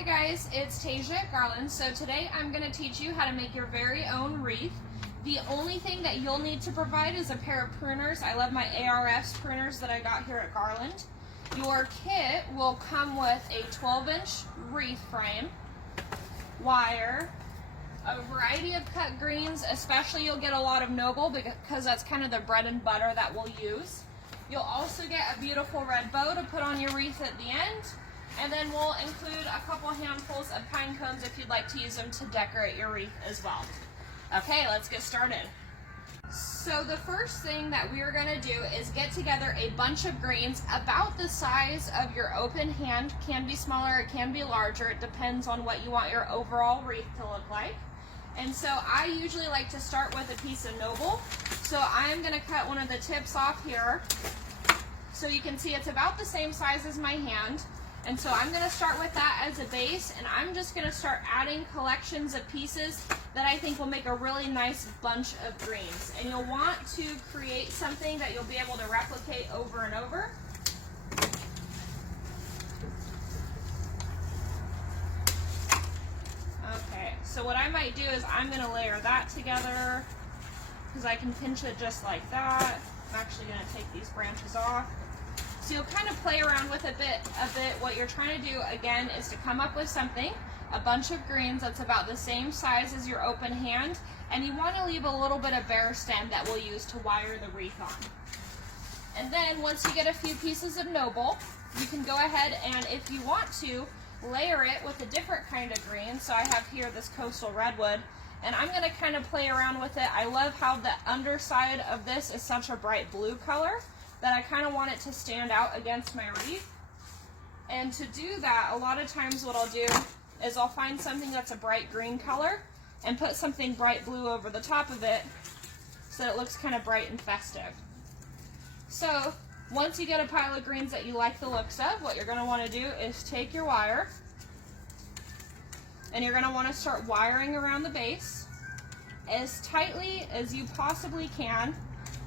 Hi guys, it's Tasia at Garland. So today I'm going to teach you how to make your very own wreath. The only thing that you'll need to provide is a pair of pruners. I love my ARS pruners that I got here at Garland. Your kit will come with a 12-inch wreath frame, wire, a variety of cut greens, especially you'll get a lot of noble because that's kind of the bread and butter that we'll use. You'll also get a beautiful red bow to put on your wreath at the end. And then we'll include a couple handfuls of pine cones if you'd like to use them to decorate your wreath as well. Okay, let's get started. So the first thing that we are going to do is get together a bunch of greens about the size of your open hand. Can be smaller, it can be larger. It depends on what you want your overall wreath to look like. And so I usually like to start with a piece of noble. So I'm going to cut one of the tips off here. So you can see it's about the same size as my hand. And so I'm going to start with that as a base, and I'm just going to start adding collections of pieces that I think will make a really nice bunch of greens. And you'll want to create something that you'll be able to replicate over and over. Okay, so what I might do is I'm going to layer that together because I can pinch it just like that. I'm actually going to take these branches off. So you'll kind of play around with a bit. What you're trying to do, again, is to come up with something, a bunch of greens that's about the same size as your open hand, and you want to leave a little bit of bare stem that we'll use to wire the wreath on. And then once you get a few pieces of noble, you can go ahead and, if you want to, layer it with a different kind of green. So I have here this coastal redwood, and I'm going to kind of play around with it. I love how the underside of this is such a bright blue color that I kind of want it to stand out against my wreath. And to do that, a lot of times what I'll do is I'll find something that's a bright green color and put something bright blue over the top of it so that it looks kind of bright and festive. So once you get a pile of greens that you like the looks of, what you're going to want to do is take your wire and you're going to want to start wiring around the base as tightly as you possibly can.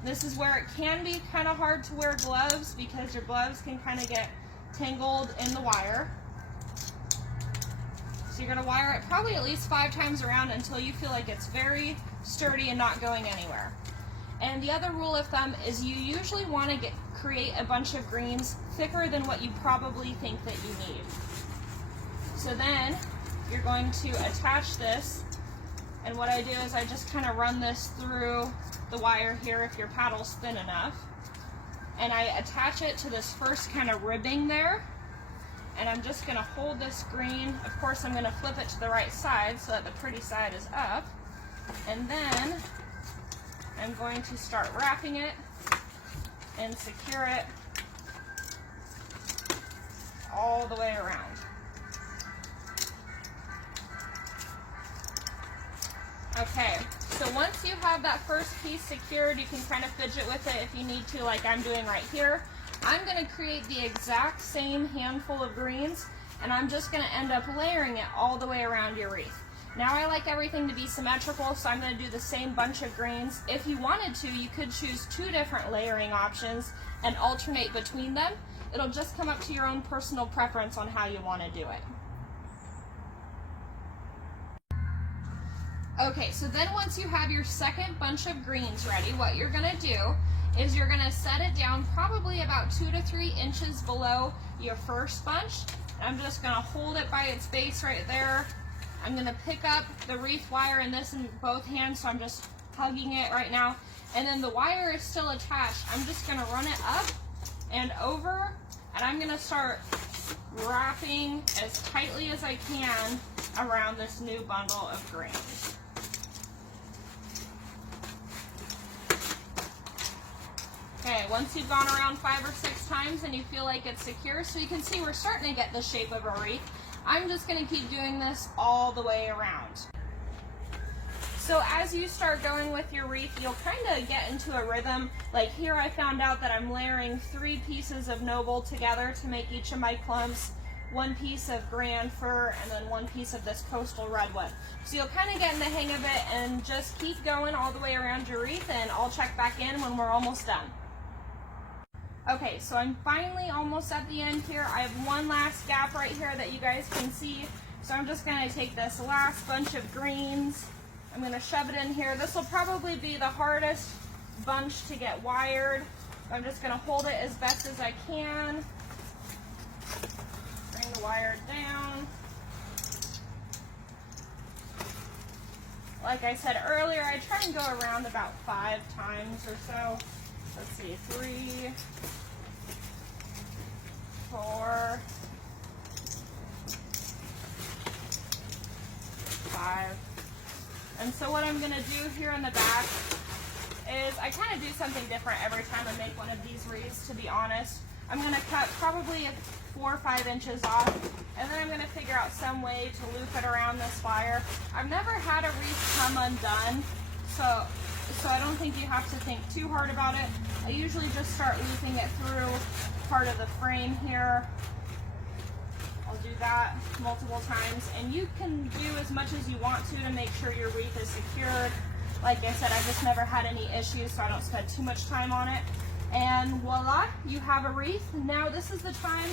This is where it can be kind of hard to wear gloves because your gloves can kind of get tangled in the wire. So you're going to wire it probably at least 5 times around until you feel like it's very sturdy and not going anywhere. And the other rule of thumb is you usually want to create a bunch of greens thicker than what you probably think that you need. So then you're going to attach this, and what I do is I just kind of run this through the wire here if your paddle's thin enough, and I attach it to this first kind of ribbing there, and I'm just going to hold this green. Of course I'm going to flip it to the right side so that the pretty side is up, and then I'm going to start wrapping it and secure it all the way around. Okay, so once you have that first piece secured, you can kind of fidget with it if you need to, like I'm doing right here. I'm going to create the exact same handful of greens, and I'm just going to end up layering it all the way around your wreath. Now I like everything to be symmetrical, so I'm going to do the same bunch of greens. If you wanted to, you could choose 2 different layering options and alternate between them. It'll just come up to your own personal preference on how you want to do it. Okay, so then once you have your second bunch of greens ready, what you're going to do is you're going to set it down probably about 2 to 3 inches below your first bunch. I'm just going to hold it by its base right there. I'm going to pick up the wreath wire in both hands, so I'm just hugging it right now. And then the wire is still attached. I'm just going to run it up and over, and I'm going to start wrapping as tightly as I can around this new bundle of greens. Okay, once you've gone around 5 or 6 times and you feel like it's secure, so you can see we're starting to get the shape of a wreath, I'm just going to keep doing this all the way around. So as you start going with your wreath, you'll kind of get into a rhythm. Like here I found out that I'm layering 3 pieces of noble together to make each of my clumps, 1 piece of grand fir, and then 1 piece of this coastal redwood. So you'll kind of get in the hang of it and just keep going all the way around your wreath, and I'll check back in when we're almost done. Okay, so I'm finally almost at the end here. I have one last gap right here that you guys can see. So I'm just gonna take this last bunch of greens. I'm gonna shove it in here. This will probably be the hardest bunch to get wired. I'm just gonna hold it as best as I can. Bring the wire down. Like I said earlier, I try and go around about 5 times or so. Let's see, 3, 4, 5. And so what I'm gonna do here in the back is I kind of do something different every time I make one of these wreaths, to be honest. I'm gonna cut probably 4 or 5 inches off, and then I'm gonna figure out some way to loop it around this wire. I've never had a wreath come undone, so I don't think you have to think too hard about it. I usually just start looping it through part of the frame here. I'll do that multiple times, and you can do as much as you want to make sure your wreath is secured. Like I said, I've just never had any issues, so I don't spend too much time on it. And voila, you have a wreath. Now this is the time.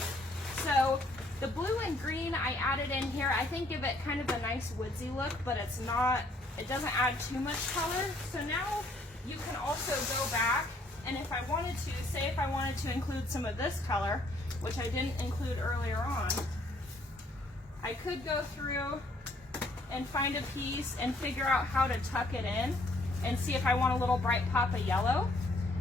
So the blue and green I added in here, I think give it kind of a nice woodsy look, but it doesn't add too much color. So now you can also go back, and if I wanted to, say if I wanted to include some of this color, which I didn't include earlier on, I could go through and find a piece and figure out how to tuck it in and see if I want a little bright pop of yellow.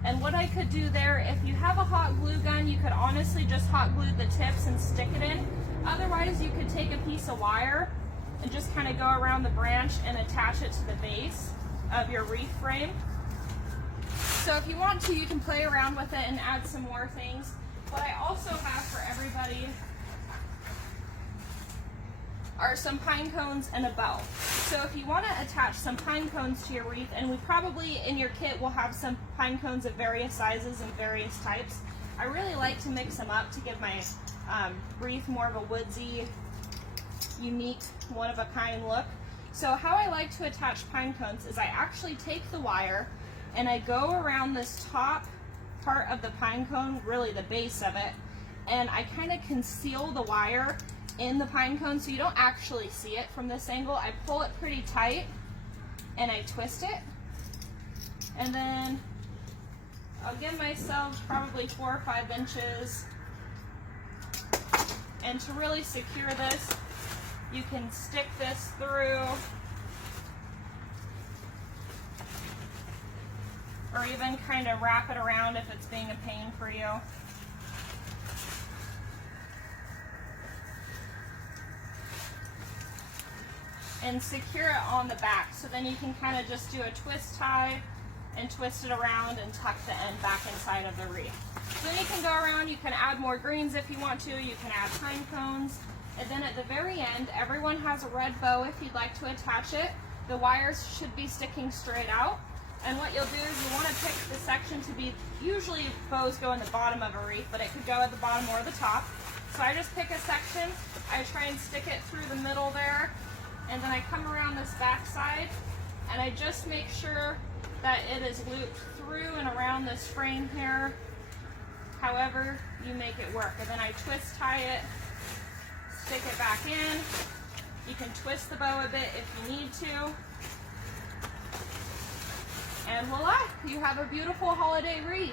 And what I could do there, if you have a hot glue gun, you could honestly just hot glue the tips and stick it in. Otherwise, you could take a piece of wire and just kind of go around the branch and attach it to the base of your wreath frame. So if you want to, you can play around with it and add some more things. What I also have for everybody are some pine cones and a bow. So if you want to attach some pine cones to your wreath, and we probably in your kit will have some pine cones of various sizes and various types. I really like to mix them up to give my wreath more of a woodsy, unique, one-of-a-kind look. So how I like to attach pine cones is I actually take the wire and I go around this top part of the pine cone, really the base of it, and I kind of conceal the wire in the pine cone so you don't actually see it from this angle. I pull it pretty tight and I twist it, and then I'll give myself probably 4 or 5 inches. And to really secure this, you can stick this through, or even kind of wrap it around if it's being a pain for you. And secure it on the back, so then you can kind of just do a twist tie and twist it around and tuck the end back inside of the wreath. So then you can go around, you can add more greens if you want to, you can add pine cones, and then at the very end, everyone has a red bow if you'd like to attach it. The wires should be sticking straight out, and what you'll do is you want to pick the section to be, usually bows go in the bottom of a wreath, but it could go at the bottom or the top. So I just pick a section, I try and stick it through the middle there, and then I come around this back side, and I just make sure that it is looped through and around this frame here, however you make it work. And then I twist tie it, stick it back in. You can twist the bow a bit if you need to. And voila, you have a beautiful holiday wreath.